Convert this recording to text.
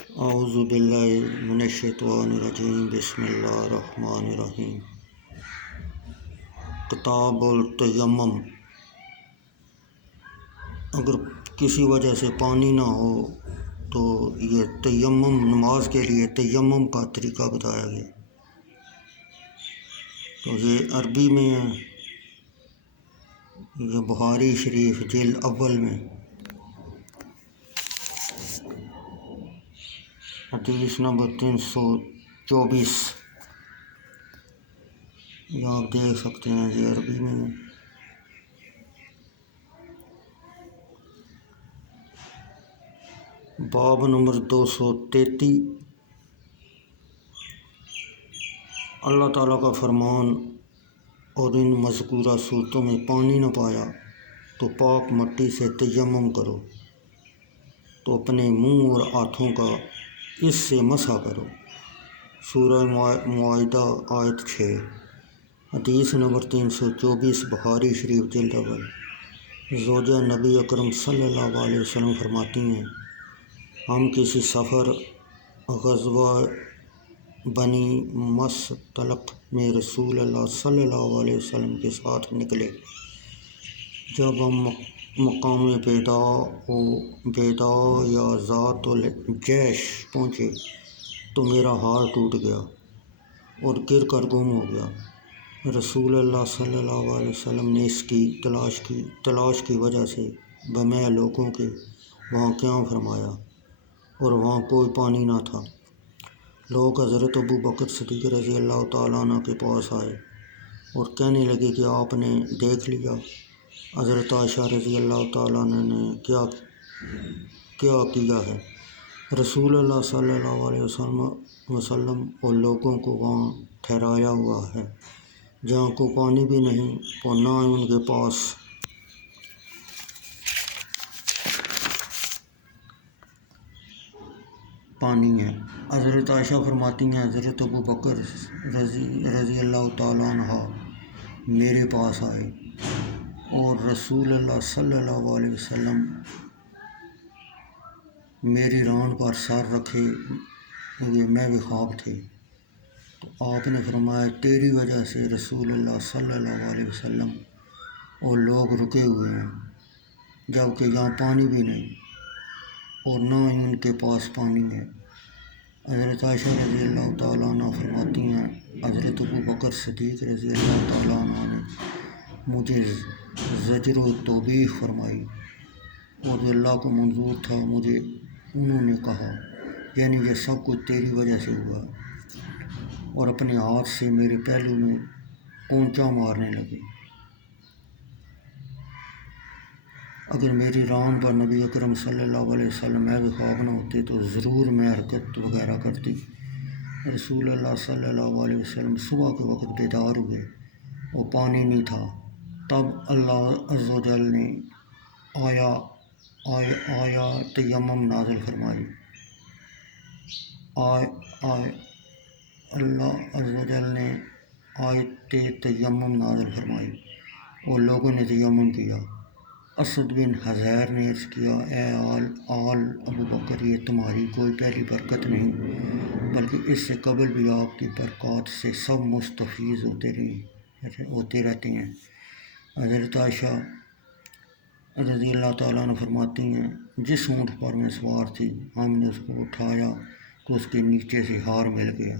اعوذ باللہ من الشیطان الرجیم، بسم اللہ الرحمن الرحیم۔ کتاب التیمم، اگر کسی وجہ سے پانی نہ ہو تو یہ تیمم، نماز کے لیے تیمم کا طریقہ بتایا گیا۔ تو یہ عربی میں ہے، یہ بخاری شریف جلد اول میں حدیث نمبر 324، یہ آپ دیکھ سکتے ہیں، یہ عربی میں ہے۔ باب نمبر 233، اللہ تعالیٰ کا فرمان، اور ان مذکورہ صورتوں میں پانی نہ پایا تو پاک مٹی سے تیمم کرو، تو اپنے منہ اور ہاتھوں کا اس سے مسح کرو۔ سورہ معاہدہ آیت 6۔ حدیث نمبر 324، بخاری شریف جلد اول۔ زوجہ نبی اکرم صلی اللہ علیہ وسلم فرماتی ہیں، ہم کسی سفر غزوہ بنی مصطلق میں رسول اللہ صلی اللہ علیہ وسلم کے ساتھ نکلے۔ جب ہم مقام بیداء یا ذات الجیش پہنچے تو میرا ہار ٹوٹ گیا اور گر کر گم ہو گیا۔ رسول اللہ صلی اللہ علیہ وسلم نے اس کی تلاش کی وجہ سے بمع لوگوں کے وہاں قیام فرمایا، اور وہاں کوئی پانی نہ تھا۔ لوگ حضرت ابو بکر صدیق رضی اللہ تعالیٰ عنہ کے پاس آئے اور کہنے لگے کہ آپ نے دیکھ لیا، حضرت عائشہ رضی اللہ تعالیٰ عنہ نے کیا کیا ہے؟ رسول اللہ صلی اللہ علیہ وسلم اور لوگوں کو وہاں ٹھہرایا ہوا ہے جہاں کو پانی بھی نہیں اور نہ ان کے پاس پانی ہے۔ حضرت عائشہ فرماتی ہیں، حضرت ابو بکر رضی اللہ تعالیٰ عنہ میرے پاس آئے اور رسول اللہ صلی اللہ علیہ وسلم میری ران پر سر رکھے ہوئے میں بھی خواب تھے۔ تو آپ نے فرمایا، تیری وجہ سے رسول اللہ صلی اللہ علیہ وسلم اور لوگ رکے ہوئے ہیں، جبکہ یہاں پانی بھی نہیں اور نہ ہی ان کے پاس پانی ہے۔ حضرت عائشہ رضی اللہ تعالیٰ عنہ فرماتی ہیں، حضرت ابو بکر صدیق رضی اللہ تعالیٰ عنہ نے مجھے زجر و توبیخ فرمائی، اور جو اللہ کو منظور تھا مجھے انہوں نے کہا، یعنی یہ سب کچھ تیری وجہ سے ہوا، اور اپنے ہاتھ سے میرے پہلو میں پونچا مارنے لگے۔ اگر میری ران پر نبی اکرم صلی اللہ علیہ وسلم میں بھی خواب نہ ہوتے تو ضرور میں حرکت وغیرہ کرتی۔ رسول اللہ صلی اللہ علیہ وسلم صبح کے وقت بیدار ہوئے اور پانی نہیں تھا، تب اللہ عز و جل نے آیا تیمم نازل فرمائی۔ اللہ عز و جل نے آیت تیمم نازل فرمائی اور لوگوں نے تیمم کیا۔ اسد بن حضیر نے عرض کیا، اے آل ابو بکر، یہ تمہاری کوئی پہلی برکت نہیں، بلکہ اس سے قبل بھی آپ کی برکات سے سب مستفیض ہوتے رہتے ہیں۔ حضرت عائشہ رضی اللہ تعالیٰ عنہ فرماتی ہیں، جس اونٹ پر میں سوار تھی، ہم نے اس کو اٹھایا تو اس کے نیچے سے ہار مل گیا۔